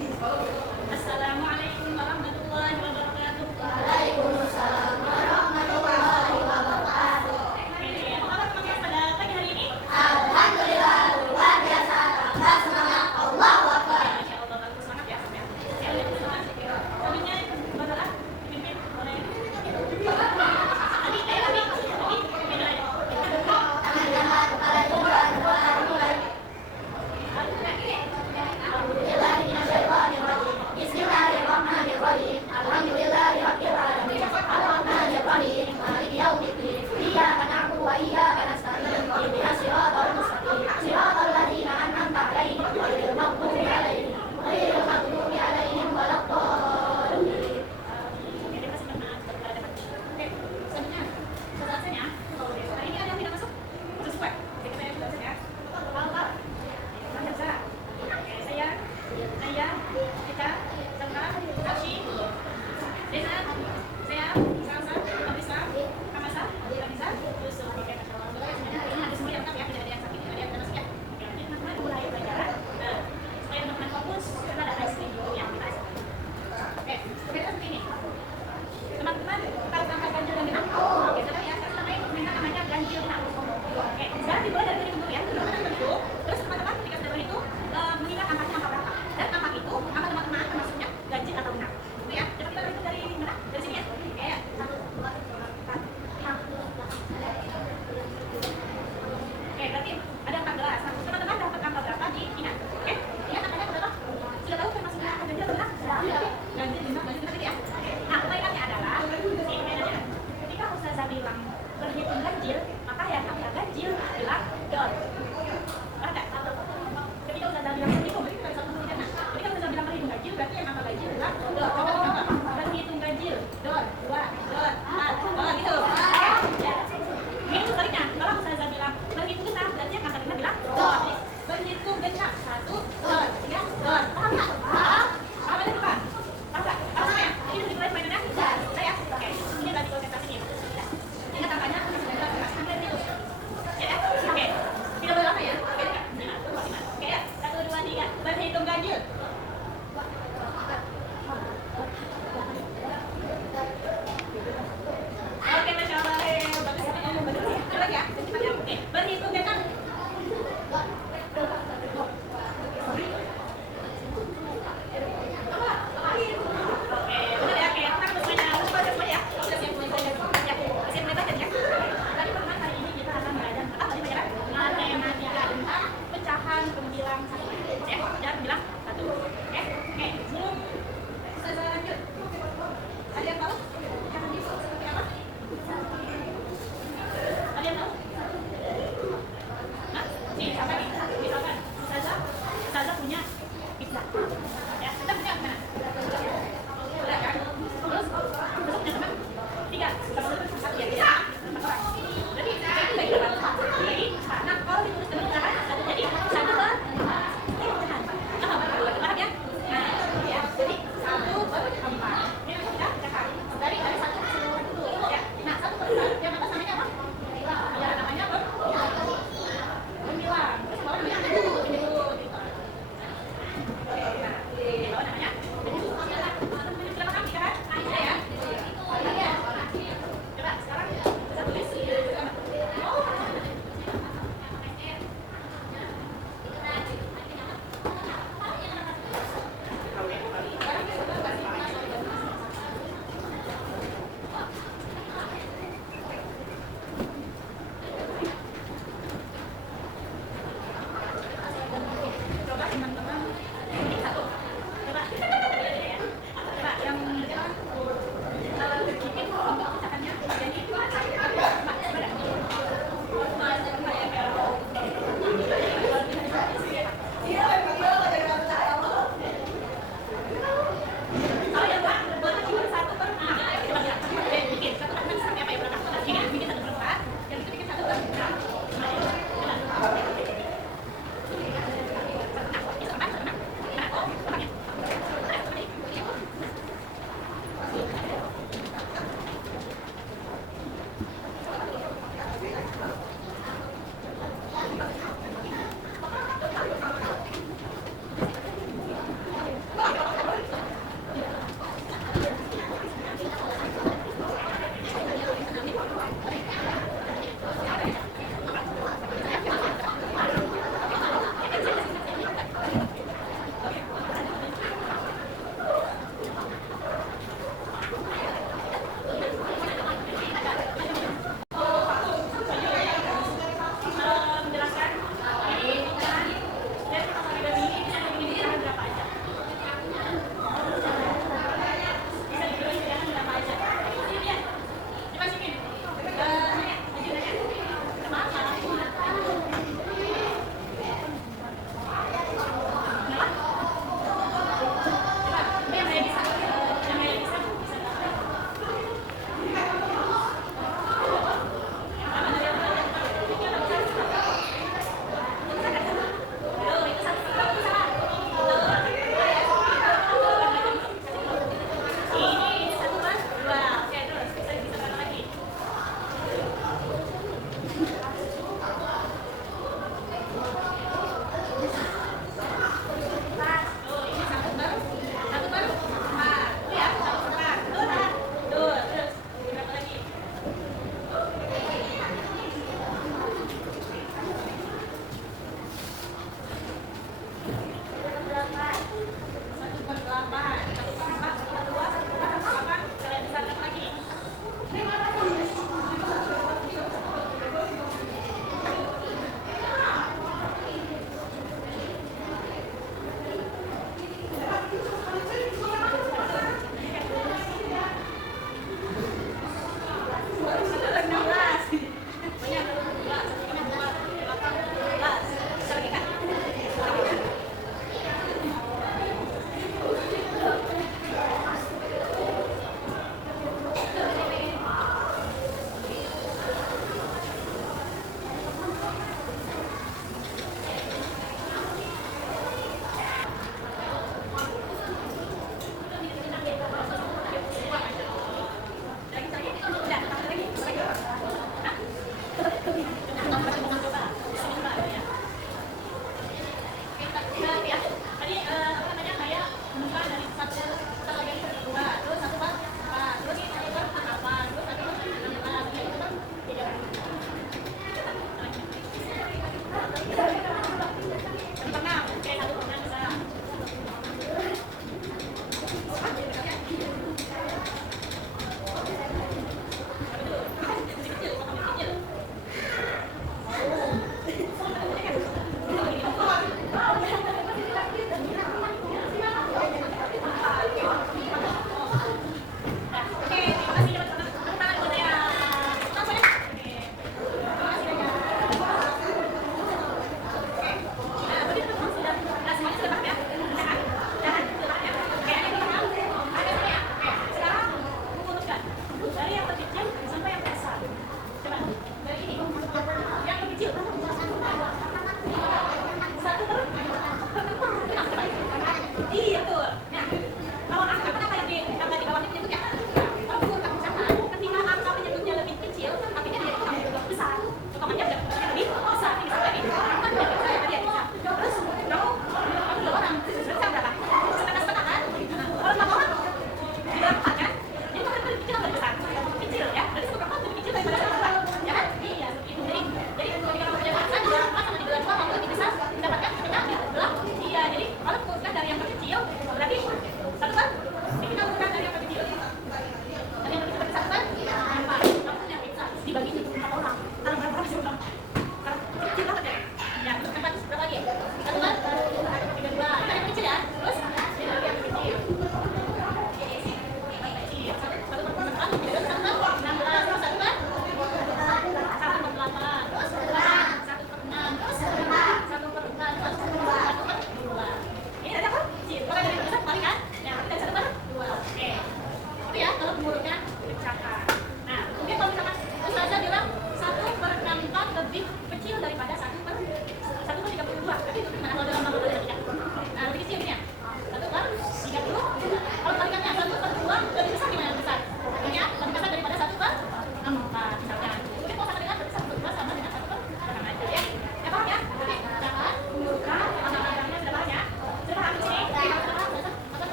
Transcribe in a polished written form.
Assalamualaikum warahmatullahi wabarakatuh. Waalaikumsalam warahmatullahi wabarakatuh. Apa kabar teman-teman pada pagi hari ini? Alhamdulillah luar biasa, tambah semangat, Allahu Akbar. Masya Allah, bagus banget ya. Ya, semangat. Selanjutnya, Bapak pimpin oleh Tangan jahat, kepala juga, doa dimulai. Alhamdulillahi minasyaitonirrajim. Bismillahirrahmanirrahim. Alhamdulillahirabbil alamin. Arrahmanirrahim. Maliki yaumiddin. Iyyaka na'budu wa iyyaka nasta'in. Ihdinas siratal mustaqim. Siratal ladzina an'amta 'alaihim ghairil maghdubi 'alaihim waladdallin. Teman-teman, tahu angka ganjil dan genap? Oke, coba ya, sekarang namanya ganjil genap. Oke, sekarang dimulai dari dulu ya. Teman-teman tentu, terus teman-teman ketika sudah berhitung, mengingat angkanya angka berapa. Dan angka itu, angka teman-teman termasuknya ganjil atau genap. Itu ya, coba kita berhitung dari mana? Dari sini ya. Oke, 1, 2, 3, 4, 5. Oke, berarti ada 14. Nah, teman-teman dapat angka berapa diingat? Oke, ingat angkanya berapa? Sudah tahu termasuknya angka ganjil atau genap? Ganjil, genap, ganjil, genap gitu ya. Nah, perbedaannya adalah ketika Ustazah bilang berhitung ganjil, maka yang angka ganjil bilang dot. Paham nggak? Ketika Ustazah bilang berhitung, berarti kita bisa menghitungnya. Nah, ketika Ustazah bilang berhitung ganjil, berarti yang angka ganjil bilang dot. Coba contoh. Berhitung ganjil, dot, 2, dot, 4, oh gitu. Ya. Ini sebaliknya, kalau Ustazah bilang berhitung genap, berarti yang angka genap bilang dot. Berhitung genap, 1, dot, 3, dot. Paham nggak? Paham? Paham ada depan? Paham nggak? Paham semua ya? Ini udah dimulai mainannya? Sudah ya? Oke, ini berarti konsentrasinya. Ingat angkanya, sampai itu. Ya, oke. Tidak boleh lama ya? Oke, dekat. Oke ya? 1, 2, 3. Berhitung ganjil. Oke, Masya Allah. Bagus ya. Coba ya. Cepat ya. Oke, berhitung genap. Ustazah punya pizza.